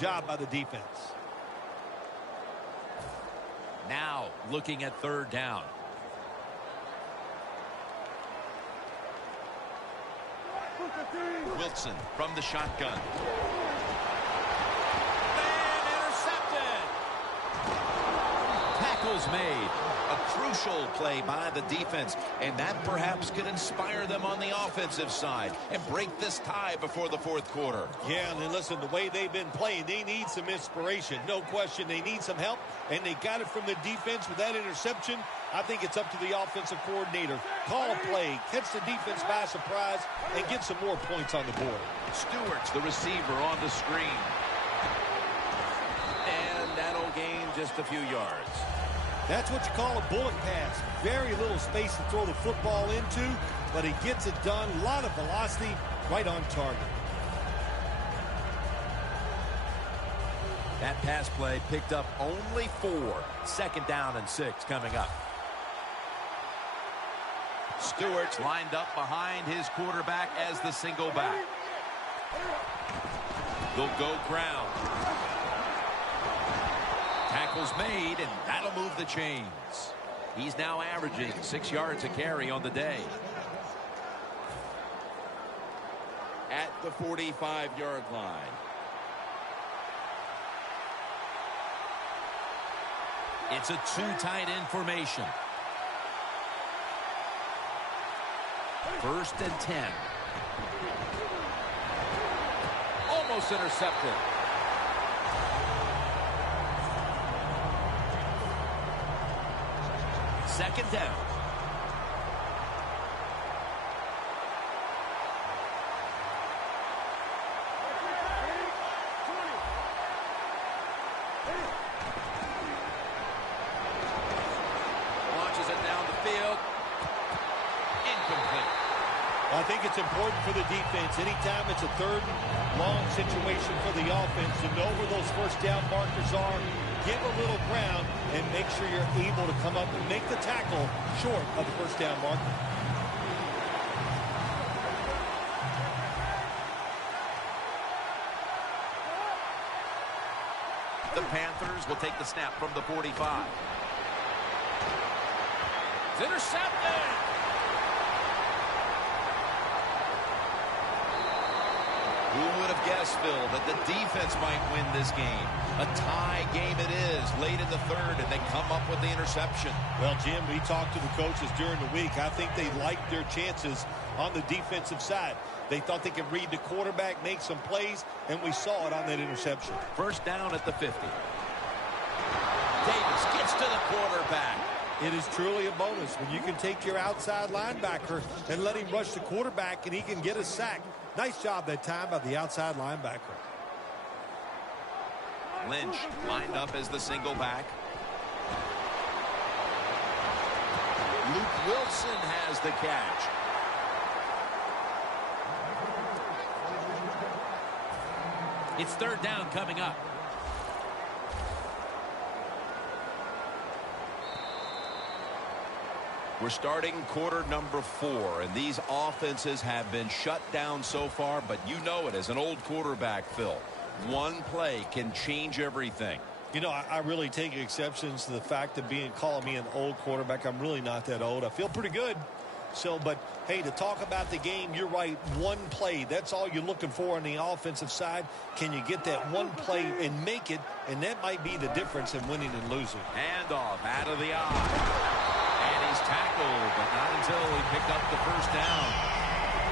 job by the defense. Now looking at third down. Wilson from the shotgun. And intercepted. Tackles made. A crucial play by the defense, and that perhaps could inspire them on the offensive side and break this tie before the fourth quarter. Yeah, and then listen, the way they've been playing, they need some inspiration. No question, they need some help, and they got it from the defense with that interception. I think it's up to the offensive coordinator. Call a play, catch the defense by surprise, and get some more points on the board. Stewart's the receiver on the screen. And that'll gain just a few yards. That's what you call a bullet pass. Very little space to throw the football into, but he gets it done. A lot of velocity, right on target. That pass play picked up only 4. 2nd down and 6 coming up. Stewart's lined up behind his quarterback as the single back. They'll go ground. Tackles made, and that'll move the chains. He's now averaging 6 yards a carry on the day. At the 45-yard line. It's a 2 tight end formation. 1st and 10. Almost intercepted. 2nd down. Launches it down the field. Incomplete. I think it's important for the defense. Anytime it's a 3rd and long situation for the offense to know where those first down markers are, give a little ground, and make sure you're able to come up and make the tackle short of the first down marker. The Panthers will take the snap from the 45. It's intercepted. Who would have guessed, Phil, that the defense might win this game? A tie game it is late in the 3rd, and they come up with the interception. Well, Jim, we talked to the coaches during the week. I think they liked their chances on the defensive side. They thought they could read the quarterback, make some plays, and we saw it on that interception. 1st down at the 50. Davis gets to the quarterback. It is truly a bonus when you can take your outside linebacker and let him rush the quarterback, and he can get a sack. Nice job that time by the outside linebacker. Lynch lined up as the single back. Luke Wilson has the catch. It's 3rd down coming up. We're starting quarter number 4, and these offenses have been shut down so far, but you know it as an old quarterback, Phil. One play can change everything. You know, I really take exceptions to the fact of calling me an old quarterback. I'm really not that old. I feel pretty good. So, but, hey, to talk about the game, you're right. One play, that's all you're looking for on the offensive side. Can you get that one play and make it? And that might be the difference in winning and losing. Handoff out of the eye. And he's tackled, but not until he picked up the 1st down.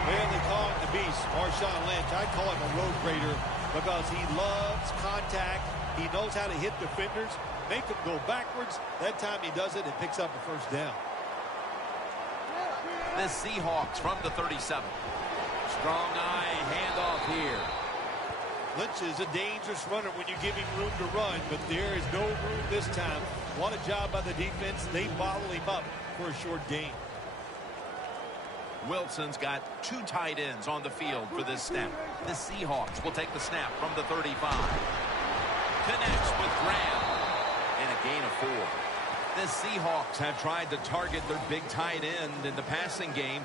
Well, they call him the beast, Marshawn Lynch. I call him a road grader because he loves contact. He knows how to hit defenders, make them go backwards. That time he does it and picks up a 1st down. The Seahawks from the 37. Strong eye handoff here. Lynch is a dangerous runner when you give him room to run, but there is no room this time. What a job by the defense. They bottle him up for a short gain. Wilson's got 2 tight ends on the field for this snap. The Seahawks will take the snap from the 35. Connects with Graham. And a gain of 4. The Seahawks have tried to target their big tight end in the passing game.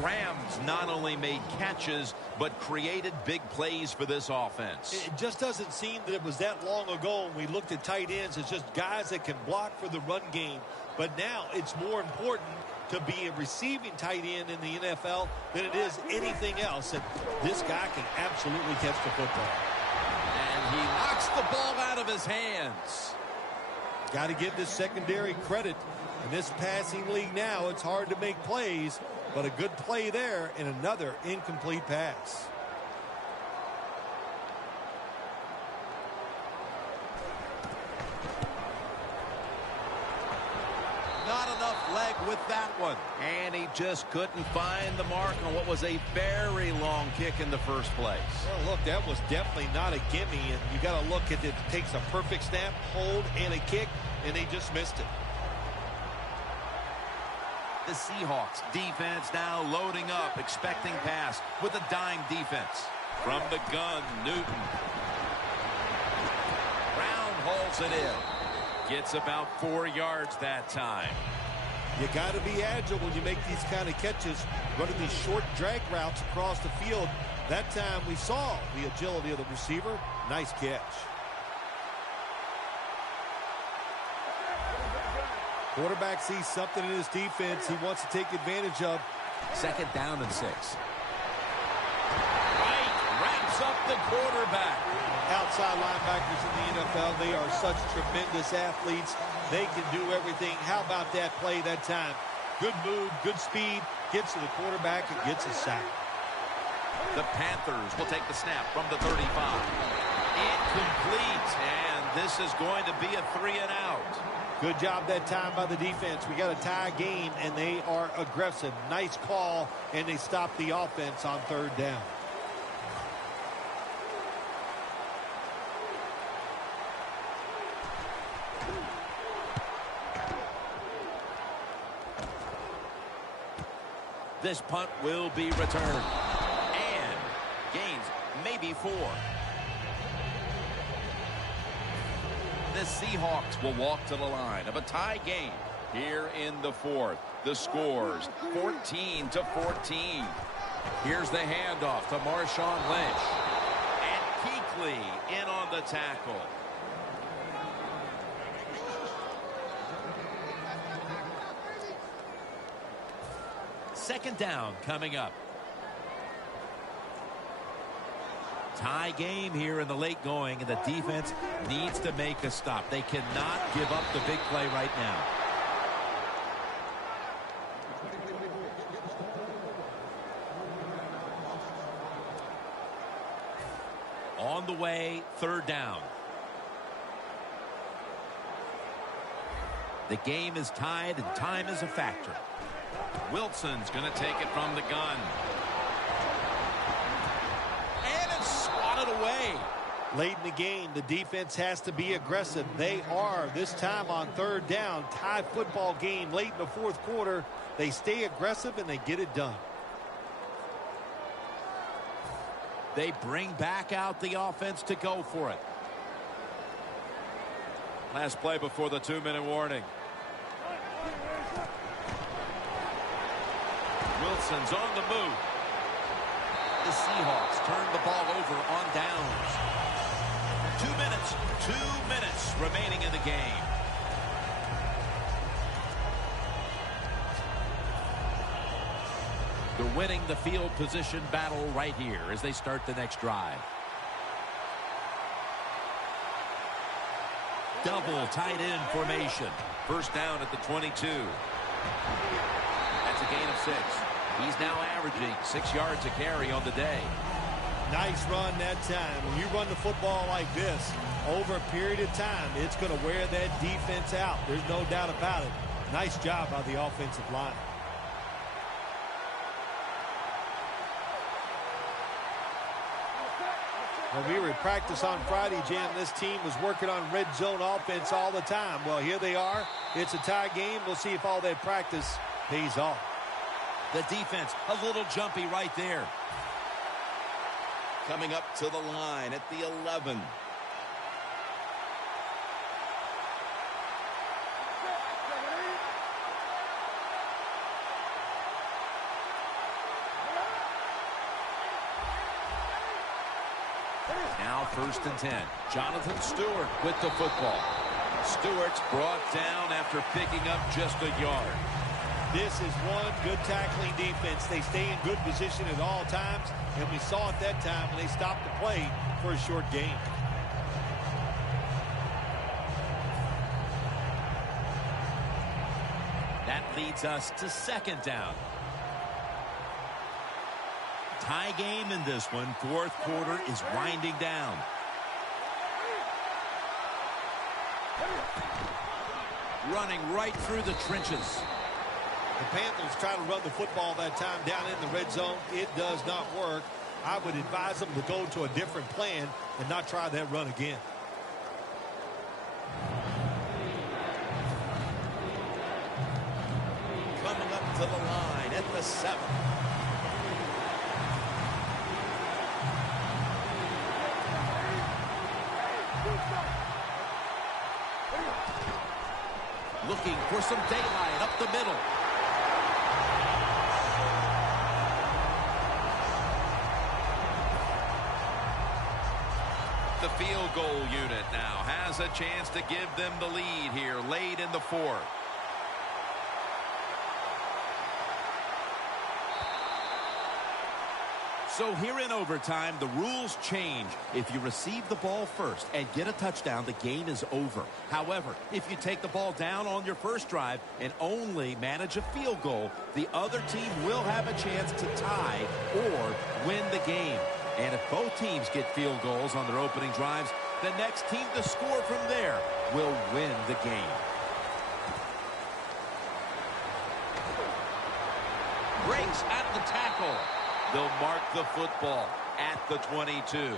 Graham's not only made catches, but created big plays for this offense. It just doesn't seem that it was that long ago when we looked at tight ends as just guys that can block for the run game. But now it's more important to be a receiving tight end in the NFL than it is anything else. And this guy can absolutely catch the football. And he knocks the ball out of his hands. Got to give this secondary credit. In this passing league now, it's hard to make plays, but a good play there and another incomplete pass. Not enough leg with that one. And he just couldn't find the mark on what was a very long kick in the first place. Well, look, that was definitely not a gimme, and you got to look at it. It takes a perfect snap, hold, and a kick, and they just missed it. The Seahawks defense now loading up, expecting pass with a dime defense. From the gun, Newton. Brown holds it in. Gets about 4 yards that time. You got to be agile when you make these kind of catches, running these short drag routes across the field. That time we saw the agility of the receiver. Nice catch. Quarterback sees something in his defense he wants to take advantage of. 2nd down and 6. Right, wraps up the quarterback. Outside linebackers in the NFL, they are such tremendous athletes. They can do everything. How about that play that time? Good move, good speed, gets to the quarterback and gets a sack. The Panthers will take the snap from the 35. Incomplete, and this is going to be a 3-and-out. Good job that time by the defense. We got a tie game, and they are aggressive. Nice call, and they stop the offense on 3rd down. This punt will be returned. And gains maybe 4. The Seahawks will walk to the line of a tie game here in the 4th. The scores 14-14. Here's the handoff to Marshawn Lynch. And Kuechly in on the tackle. Second down coming up. Tie game here in the late going, and the defense needs to make a stop. They cannot give up the big play right now. On the way, 3rd down. The game is tied, and time is a factor. Wilson's going to take it from the gun. And it's swatted away. Late in the game, the defense has to be aggressive. They are, this time on 3rd down. Tie football game late in the 4th quarter. They stay aggressive, and they get it done. They bring back out the offense to go for it. Last play before the 2-minute warning. Wilson's on the move. The Seahawks turn the ball over on downs. 2 minutes remaining in the game. They're winning the field position battle right here as they start the next drive. Double tight end formation. 1st down at the 22. That's a gain of 6. He's now averaging 6 yards a carry on the day. Nice run that time. When you run the football like this, over a period of time, it's going to wear that defense out. There's no doubt about it. Nice job by the offensive line. When we were at practice on Friday, Jim, this team was working on red zone offense all the time. Well, here they are. It's a tie game. We'll see if all that practice pays off. The defense a little jumpy right there. Coming up to the line at the 11. Now 1st and 10. Jonathan Stewart with the football. Stewart's brought down after picking up just a yard. This is one good tackling defense. They stay in good position at all times, and we saw at that time when they stopped the play for a short gain. That leads us to 2nd down. Tie game in this one. 4th quarter is winding down. Running right through the trenches. The Panthers try to run the football that time down in the red zone. It does not work. I would advise them to go to a different plan and not try that run again. Coming up to the line at the 7. Looking for some daylight up the middle. The field goal unit now has a chance to give them the lead here late in the 4th. So here in overtime, the rules change. If you receive the ball first and get a touchdown, the game is over. However, if you take the ball down on your first drive and only manage a field goal, the other team will have a chance to tie or win the game. And if both teams get field goals on their opening drives, the next team to score from there will win the game. Breaks at the tackle. They'll mark the football at the 22.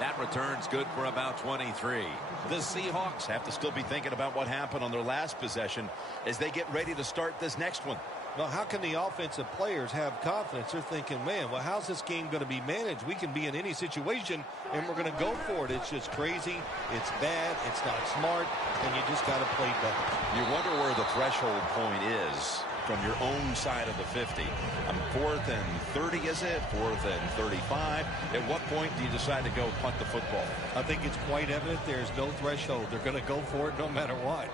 That return's good for about 23. The Seahawks have to still be thinking about what happened on their last possession as they get ready to start this next one. Well, how can the offensive players have confidence? They're thinking, man, well, how's this game going to be managed? We can be in any situation, and we're going to go for it. It's just crazy. It's bad. It's not smart, and you just got to play better. You wonder where the threshold point is from your own side of the 50. 4th and 30, is it? 4th and 35. At what point do you decide to go punt the football? I think it's quite evident there's no threshold. They're going to go for it no matter what.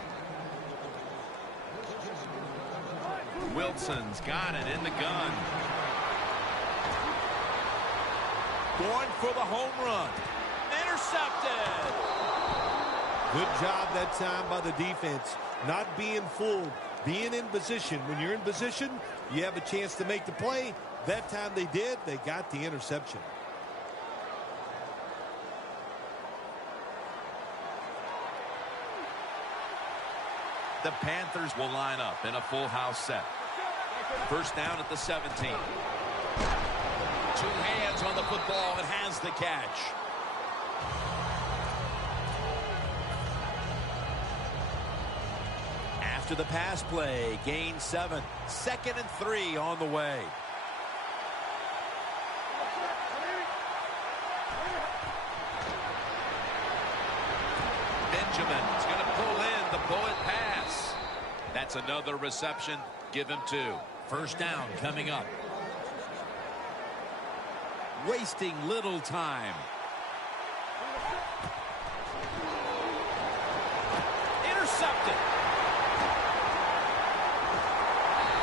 Wilson's got it in the gun. Going for the home run. Intercepted. Good job that time by the defense. Not being fooled. Being in position. When you're in position, you have a chance to make the play. That time they did. They got the interception. The Panthers will line up in a full house set. 1st down at the 17. 2 hands on the football and has the catch. After the pass play, gain 7. 2nd and 3 on the way. Benjamin's going to pull in the bullet pass. That's another reception. Give him 2. 1st down coming up. Wasting little time. Intercepted.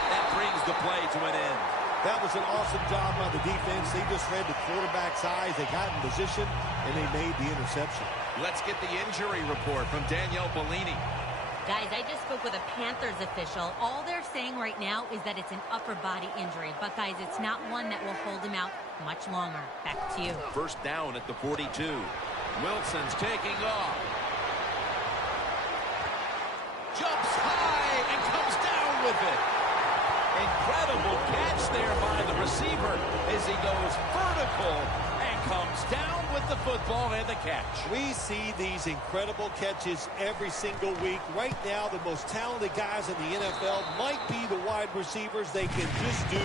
That brings the play to an end. That was an awesome job by the defense. They just read the quarterback's eyes. They got in position, and they made the interception. Let's get the injury report from Danielle Bellini. Guys, I just spoke with a Panthers official. All they're saying right now is that it's an upper body injury. But, guys, it's not one that will hold him out much longer. Back to you. 1st down at the 42. Wilson's taking off. Jumps high and comes down with it. Incredible catch there by the receiver as he goes vertical and comes down with the football and the catch. We see these incredible catches every single week. Right now, the most talented guys in the NFL might be the wide receivers. They can just do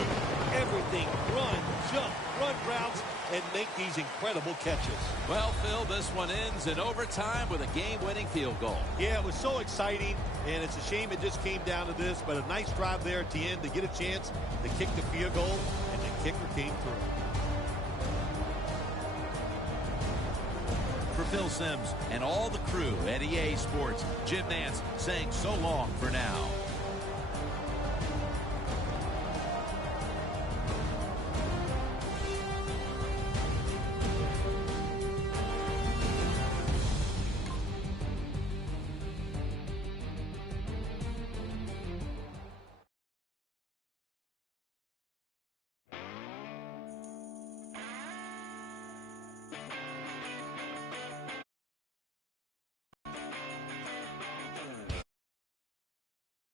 everything. Run, jump, run routes, and make these incredible catches. Well, Phil, this one ends in overtime with a game-winning field goal. Yeah, it was so exciting, and it's a shame it just came down to this, but a nice drive there at the end to get a chance to kick the field goal, and the kicker came through. Phil Simms, and all the crew at EA Sports, Jim Nantz saying so long for now.